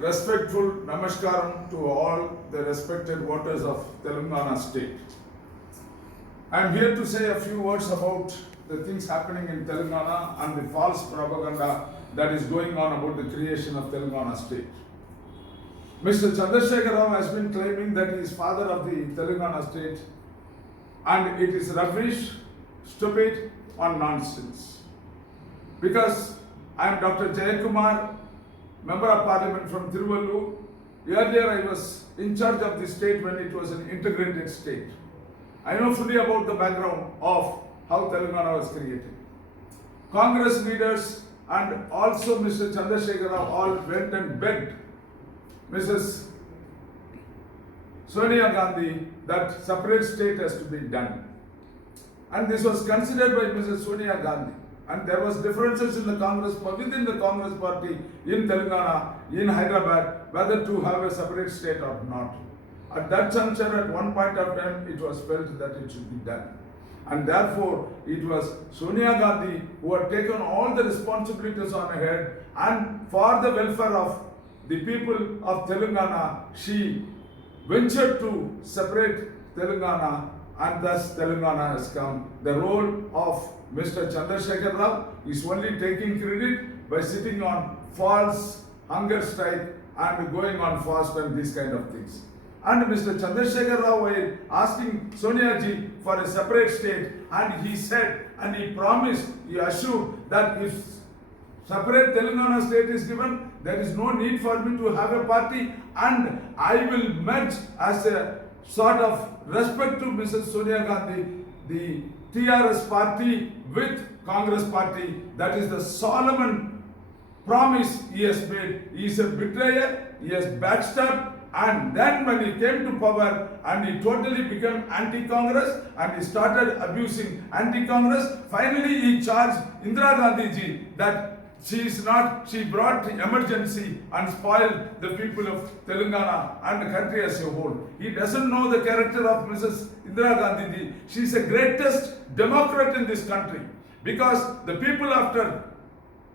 respectful namaskaram to all the respected voters of Telangana state. I am here to say a few words about the things happening in Telangana and the false propaganda that is going on about the creation of Telangana state. Mr. Chandrasekhar has been claiming that he is father of the Telangana state, and it is rubbish, stupid and nonsense. Because I am Dr. Jayakumar, Member of Parliament from Tiruvallur. Earlier I was in charge of the state when it was an integrated state. I know fully about the background of how Telangana was created. Congress leaders and also Mr. Chandrasekhar all went and begged Mrs. Sonia Gandhi that separate state has to be done. And this was considered by Mrs. Sonia Gandhi. And there was differences in the Congress, within the Congress party in Telangana, in Hyderabad, whether to have a separate state or not. At that juncture, at one point of time, it was felt that it should be done. And therefore, it was Sonia Gandhi who had taken all the responsibilities on her head, and for the welfare of the people of Telangana, she ventured to separate Telangana, and thus Telangana has come. The role of Mr. Chandrasekhar Rao is only taking credit by sitting on false hunger strike and going on fast and these kind of things. And Mr. Chandrasekhar Rao was asking Sonia ji for a separate state, and he said and he promised, he assured that if separate Telangana state is given, there is no need for me to have a party, and I will merge as a sort of respect to Mrs. Sonia Gandhi, the TRS party with Congress party. That is the solemn promise he has made. He is a betrayer, he has backstabbed, and then when he came to power and he totally became anti-Congress and he started abusing anti-Congress, finally he charged Indira Gandhi ji that she brought emergency and spoiled the people of Telangana and the country as a whole. He doesn't know the character of Mrs. Indira Gandhi ji. She is the greatest democrat in this country, because the people after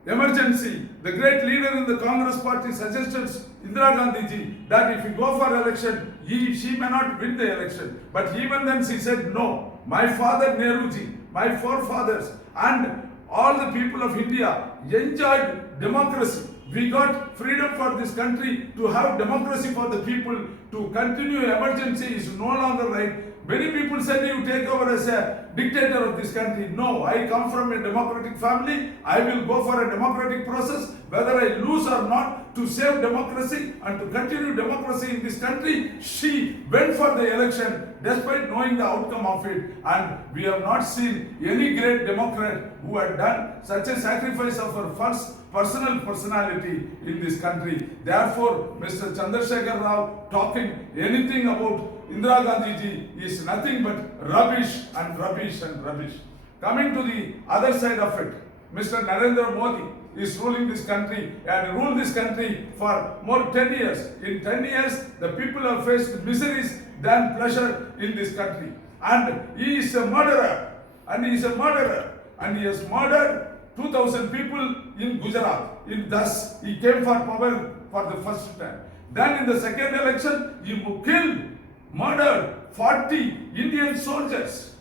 emergency, the great leader in the Congress party suggested Indira Gandhi ji that if you go for election, she may not win the election. But even then she said, no, my father Nehru ji, my forefathers and all the people of India enjoyed democracy. We got freedom for this country. To have democracy for the people, to continue emergency is no longer right. Many people said you take over as a dictator of this country. No, I come from a democratic family. I will go for a democratic process, whether I lose or not, to save democracy and to continue democracy in this country. She went for the election despite knowing the outcome of it. And we have not seen any great democrat who had done such a sacrifice of her first personal personality in this country. Therefore, Mr. Chandrasekhar Rao talking anything about Indira Gandhi ji is nothing but rubbish and rubbish and rubbish. Coming to the other side of it, Mr. Narendra Modi is ruling this country and ruled this country for more 10 years. In 10 years, the people have faced miseries than pleasure in this country. And he is a murderer. And he is a murderer. And he has murdered 2,000 people in Gujarat. Thus, he came for power for the first time. Then in the second election, he murdered 40 Indian soldiers.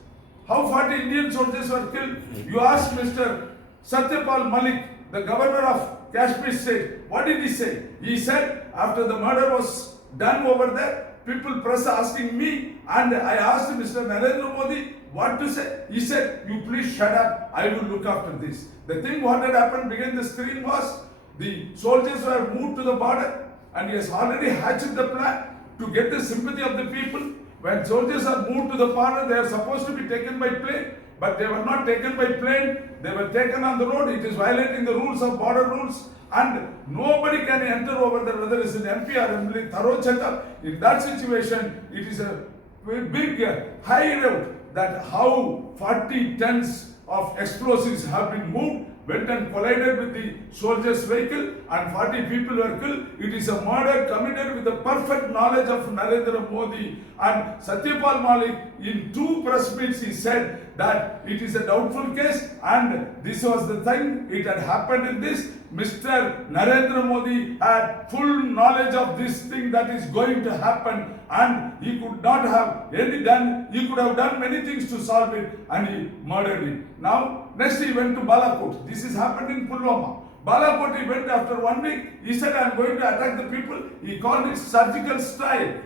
How 40 Indian soldiers were killed? You ask Mr. Satyapal Malik, the governor of Kashmir state, what did he say? He said, after the murder was done over there, people press asking me, and I asked Mr. Narendra Modi what to say. He said, you please shut up, I will look after this. The thing what had happened behind the screen was, the soldiers were moved to the border, and he has already hatched the plan to get the sympathy of the people. When soldiers are moved to the border, they are supposed to be taken by plane, but they were not taken by plane, they were taken on the road. It is violating the rules of border rules, and nobody can enter over there, whether it's an MP or MLA, thorough checkup. In that situation, it is a big high doubt that how 40 tons of explosives have been moved went and collided with the soldiers' vehicle and 40 people were killed. It is a murder committed with the perfect knowledge of Narendra Modi. And Satyapal Malik, in 2 press meets, he said that it is a doubtful case and this was the thing, it had happened in this. Mr. Narendra Modi had full knowledge of this thing that is going to happen, and he could not have he could have done many things to solve it, and he murdered it. Now, next he went to Balakot. This is happened in Pulwama. Balakot, he went after 1 week. He said, I am going to attack the people. He called it surgical strike.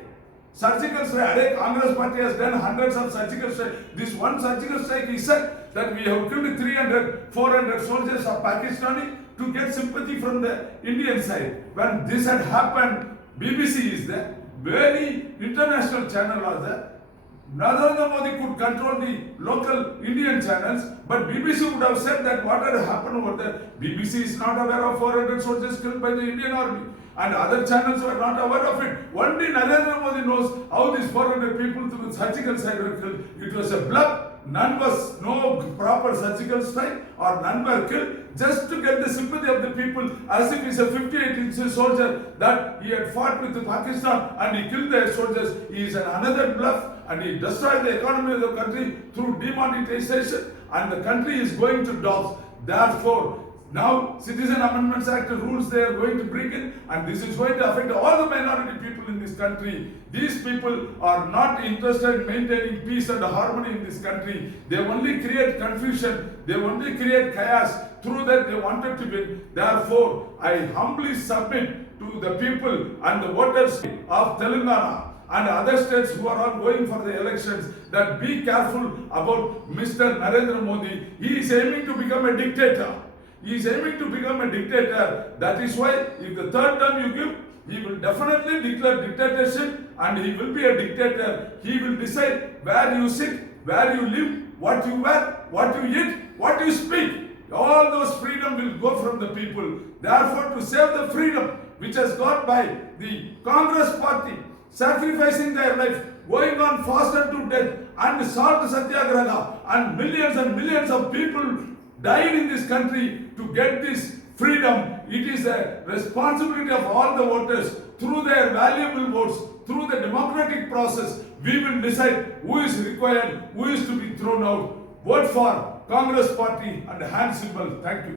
Surgical strike. Congress party has done hundreds of surgical strikes. This one surgical strike, he said that we have killed 300, 400 soldiers of Pakistani to get sympathy from the Indian side. When this had happened, BBC is there, very international channel was there. Narendra Modi could control the local Indian channels, but BBC would have said that what had happened over there. BBC is not aware of 400 soldiers killed by the Indian army, and other channels were not aware of it. Only Narendra Modi knows how these 400 people through the surgical side were killed. It was a bluff. No proper surgical strike, or none were killed, just to get the sympathy of the people, as if he's a 58-inch soldier that he had fought with Pakistan and he killed their soldiers. He is another bluff, and he destroyed the economy of the country through demonetization, and the country is going to dogs. Therefore, now Citizen Amendments Act rules they are going to bring in, and this is going to affect all the minority people in this country. These people are not interested in maintaining peace and harmony in this country. They only create confusion. They only create chaos. Through that they wanted to win. Therefore, I humbly submit to the people and the voters of Telangana and other states who are all going for the elections that be careful about Mr. Narendra Modi. He is aiming to become a dictator. He is aiming to become a dictator. That is why if the third term you give, he will definitely declare dictatorship, and he will be a dictator. He will decide where you sit, where you live, what you wear, what you eat, what you speak. All those freedom will go from the people. Therefore, to save the freedom which has got by the Congress party, sacrificing their life, going on faster to death, and salt satyagraha, and millions of people died in this country to get this freedom. It is a responsibility of all the voters. Through their valuable votes, through the democratic process, we will decide who is required, who is to be thrown out. Vote for Congress party and hand symbol. Thank you.